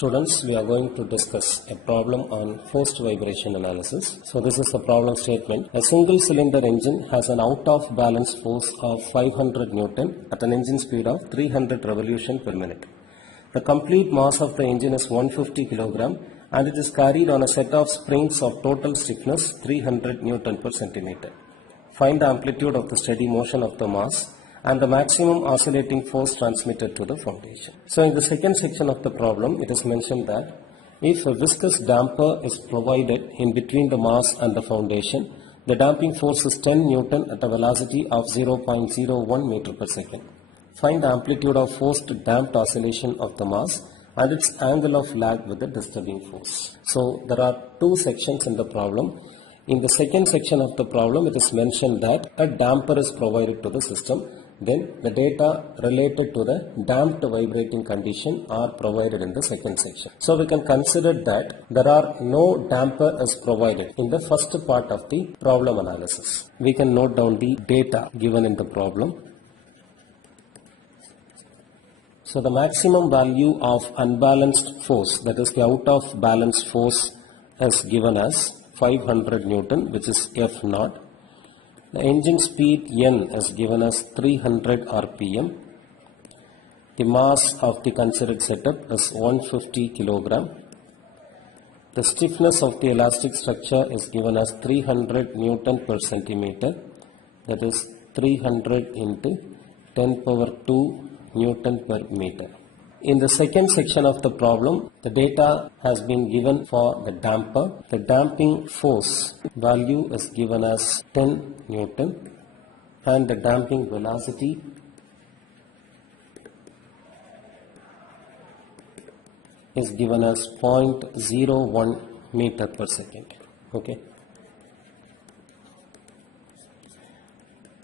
Students, we are going to discuss a problem on forced vibration analysis. So this is the problem statement. A single cylinder engine has an out of balance force of 500 Newton at an engine speed of 300 revolution per minute. The complete mass of the engine is 150 kg and it is carried on a set of springs of total stiffness 300 Newton per centimeter. Find the amplitude of the steady motion of the mass and the maximum oscillating force transmitted to the foundation. So in the second section of the problem, it is mentioned that if a viscous damper is provided in between the mass and the foundation, the damping force is 10 Newton at a velocity of 0.01 meter per second. Find the amplitude of forced damped oscillation of the mass and its angle of lag with the disturbing force. So there are two sections in the problem. In the second section of the problem, it is mentioned that a damper is provided to the system. Then the data related to the damped vibrating condition are provided in the second section. So we can consider that there are no damper is provided in the first part of the problem analysis. We can note down the data given in the problem. So the maximum value of unbalanced force, that is the out of balance force, is given as 500 Newton, which is F naught. The engine speed N is given as 300 rpm. The mass of the considered setup is 150 kg. The stiffness of the elastic structure is given as 300 Newton per centimeter, that is 300 into 10 power 2 Newton per meter. In the second section of the problem, the data has been given for the damper. The damping force value is given as 10 Newton and the damping velocity is given as 0.01 meter per second. Okay.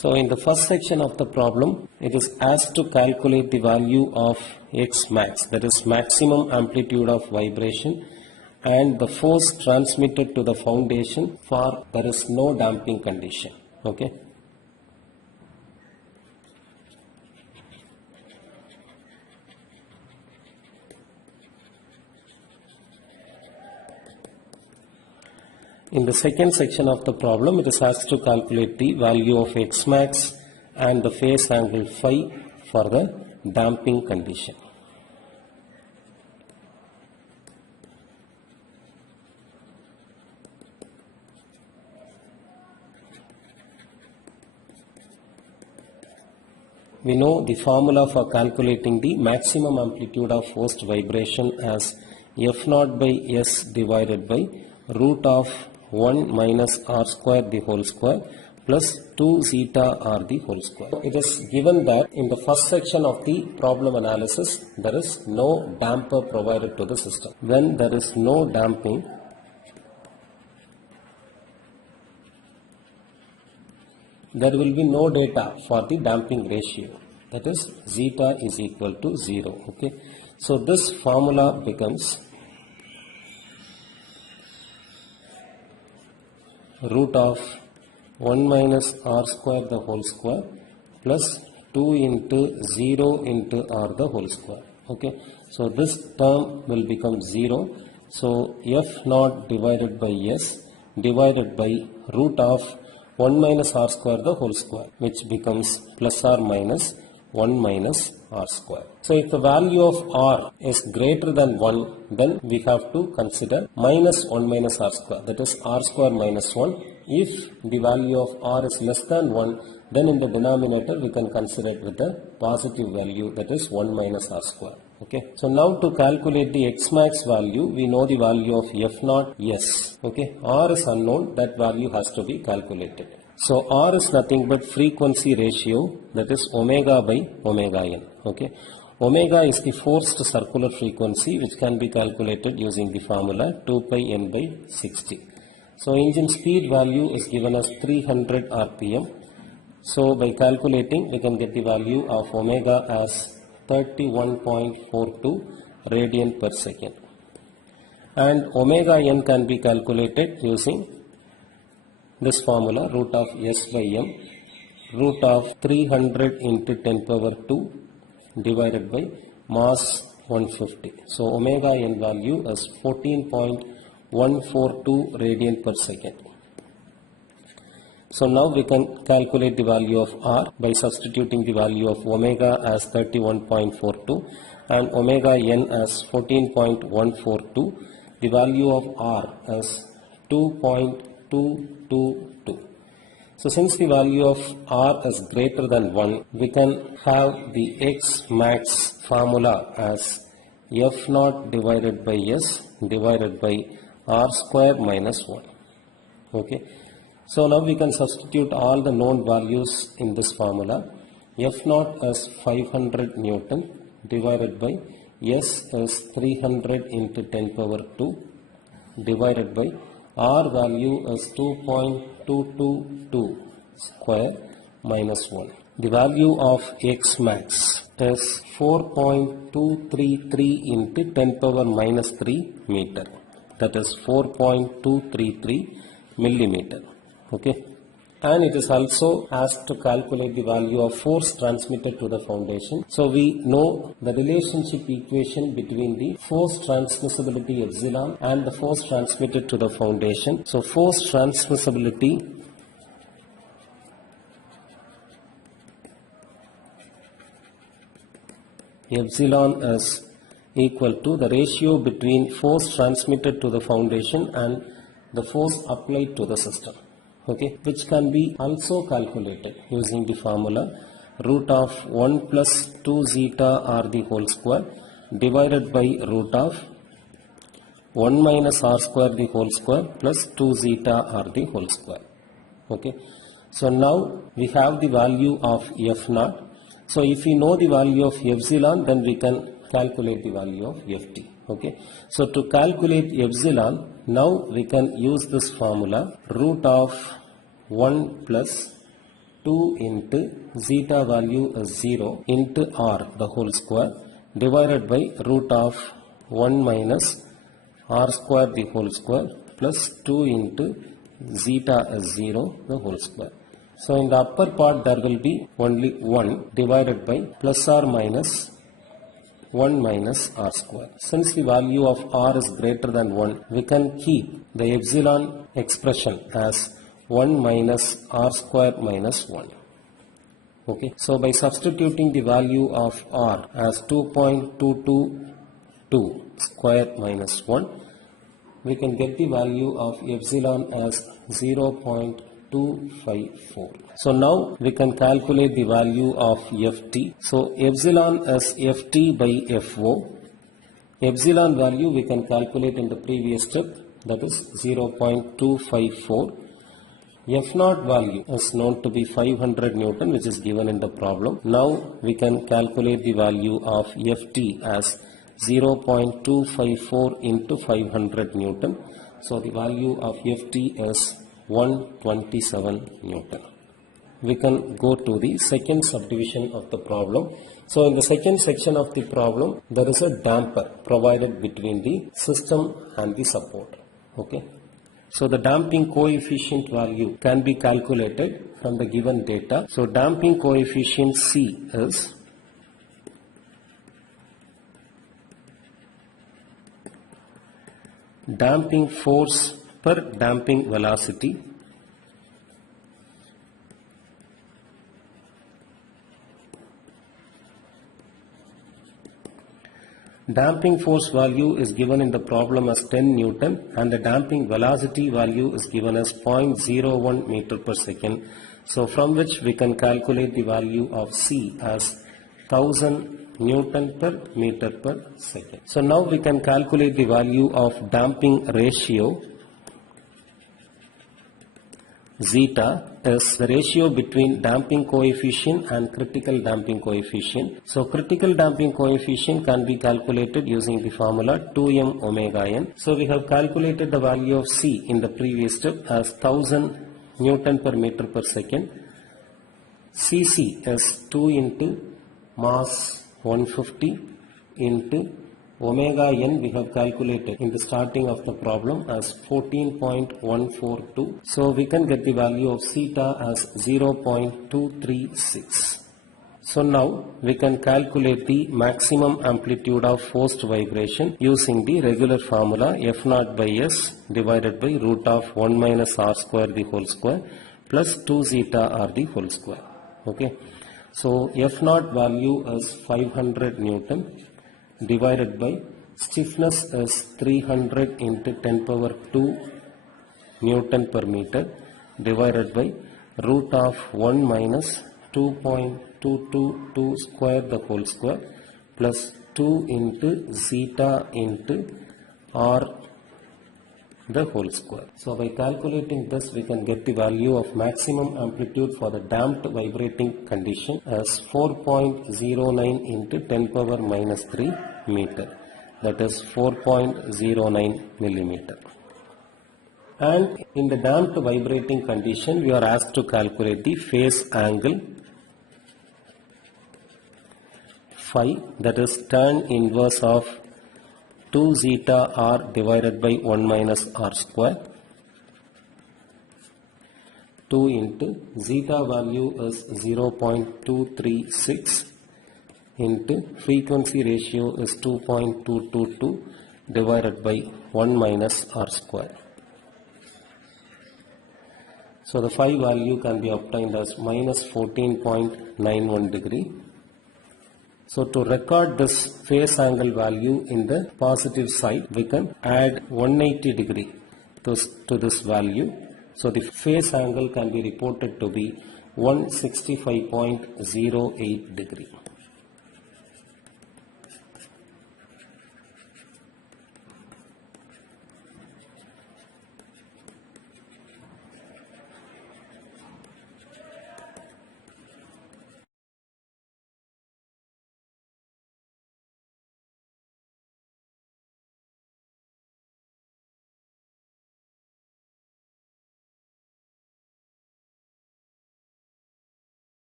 So in the first section of the problem, it is asked to calculate the value of X max, that is maximum amplitude of vibration, and the force transmitted to the foundation for there is no damping condition. Okay. In the second section of the problem, it is asked to calculate the value of X max and the phase angle phi for the damping condition. We know the formula for calculating the maximum amplitude of forced vibration as F naught by S divided by root of 1 minus r square the whole square plus 2 zeta r the whole square. It is given that in the first section of the problem analysis, there is no damper provided to the system. When there is no damping, there will be no data for the damping ratio, that is zeta is equal to 0. Okay. So this formula becomes root of 1 minus r square the whole square plus 2 into 0 into r the whole square. Okay. So this term will become 0. So F naught divided by S divided by root of 1 minus r square the whole square, which becomes plus or minus 1 minus r square. So if the value of r is greater than 1, then we have to consider minus 1 minus r square, that is r square minus 1. If the value of r is less than 1, then in the denominator we can consider it with a positive value, that is 1 minus r square. Okay. So now to calculate the X max value, we know the value of F naught S. Okay. R is unknown, that value has to be calculated. So R is nothing but frequency ratio, that is omega by omega n. Okay. Omega is the forced circular frequency, which can be calculated using the formula 2 pi n by 60. So engine speed value is given as 300 rpm. So by calculating, we can get the value of omega as 31.42 radian per second. And omega n can be calculated using this formula, root of S by m, root of 300 into 10 power 2 divided by mass 150. So omega n value is 14.142 radian per second. So now we can calculate the value of R by substituting the value of omega as 31.42 and omega n as 14.142. The value of R as 2.222. So since the value of R is greater than 1, we can have the X max formula as F naught divided by S divided by R square minus 1. Okay. So now we can substitute all the known values in this formula. F naught is 500 Newton divided by S is 300 into 10 power 2 divided by R value is 2.222 square minus 1. The value of X max is 4.233 into 10 power minus 3 meter. That is 4.233 millimeter. Okay. And it is also asked to calculate the value of force transmitted to the foundation. So we know the relationship equation between the force transmissibility epsilon and the force transmitted to the foundation. So force transmissibility epsilon is equal to the ratio between force transmitted to the foundation and the force applied to the system. Okay, which can be also calculated using the formula root of 1 plus 2 zeta r the whole square divided by root of 1 minus r square the whole square plus 2 zeta r the whole square. Okay, so now we have the value of F naught. So if we know the value of epsilon, then we can calculate the value of Ft. Okay, so to calculate epsilon, now we can use this formula root of 1 plus 2 into zeta value is 0 into r the whole square divided by root of 1 minus r square the whole square plus 2 into zeta is 0 the whole square. So in the upper part there will be only 1 divided by plus or minus 1 minus r square. Since the value of r is greater than 1, we can keep the epsilon expression as 1 minus r square minus 1. Okay, so by substituting the value of r as 2.222 square minus 1, we can get the value of epsilon as 0.254. So now we can calculate the value of Ft. So epsilon is Ft by Fo. Epsilon value we can calculate in the previous step, that is 0.254. F naught value is known to be 500 Newton, which is given in the problem. Now we can calculate the value of Ft as 0.254 into 500 Newton. So the value of Ft is 127 Newton. We can go to the second subdivision of the problem. So in the second section of the problem, there is a damper provided between the system and the support. Okay. So the damping coefficient value can be calculated from the given data. So damping coefficient C is damping force per damping velocity Damping force value is given in the problem as 10 Newton and the damping velocity value is given as 0.01 meter per second. So from which we can calculate the value of C as 1000 Newton per meter per second. So now we can calculate the value of damping ratio. Zeta is the ratio between damping coefficient and critical damping coefficient. So critical damping coefficient can be calculated using the formula 2m omega n. So we have calculated the value of C in the previous step as 1000 Newton per meter per second. Cc is 2 into mass 150 into omega n we have calculated in the starting of the problem as 14.142. So we can get the value of theta as 0.236. So now we can calculate the maximum amplitude of forced vibration using the regular formula F naught by S divided by root of 1 minus R square the whole square plus 2 zeta R the whole square. Okay. So F naught value is 500 Newton divided by stiffness is 300 into 10 power 2 Newton per meter divided by root of 1 minus 2.222 square the whole square plus 2 into zeta into R the whole square. So by calculating this we can get the value of maximum amplitude for the damped vibrating condition as 4.09 into 10 power minus 3 meter, that is 4.09 millimeter. And in the damped vibrating condition we are asked to calculate the phase angle phi, that is tan inverse of 2 zeta R divided by 1 minus R square. 2 into zeta value is 0.236 into frequency ratio is 2.222 divided by 1 minus R square. So the phi value can be obtained as minus 14.91 degree. So to record this phase angle value in the positive side, we can add 180 degree to this value. So the phase angle can be reported to be 165.08 degree.